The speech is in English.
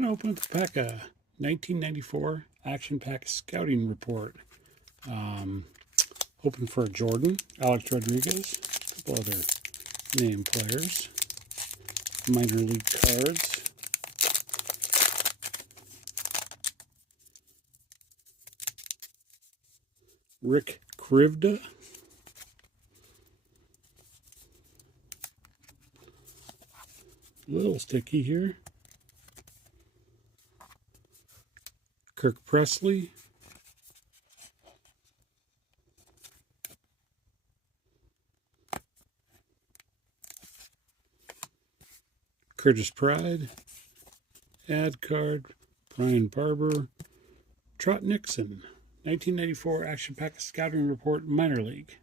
I'm going to open up a pack of 1994 Action Pack Scouting Report. Hoping for a Jordan, Alex Rodriguez, a couple other name players, minor league cards, Rick Krivda, little sticky here, Kirk Presley, Curtis Pride, ad card, Brian Barber, Trot Nixon, 1994 Action Pack Scouting Report Minor League.